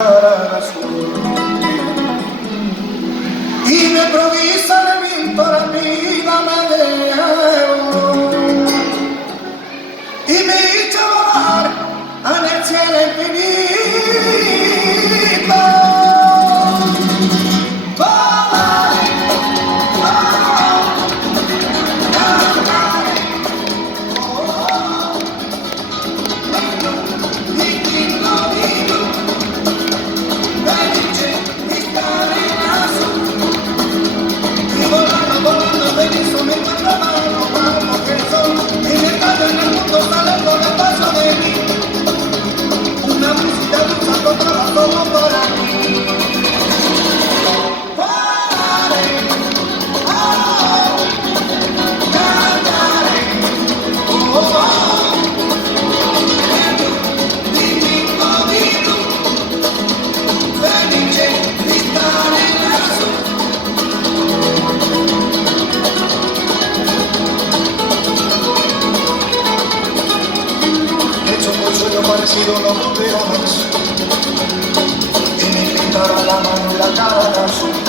Y de improvisa le viento la vida me dejó y me hizo volar en el cielo infinito. Volar, cantar, lindo, felice di stare lassù. Y volando, volando, feliz me encuentro mano que el sol. En el calle, en el mundo sale con el paso de mí. Una música dulce encontraba solo por aquí. Volaré, oh, cantaré, oh, oh, lindo, felice di stare lassù. Hecho por sueño parecido no volverá más y me pintará la mano y la cara de azul.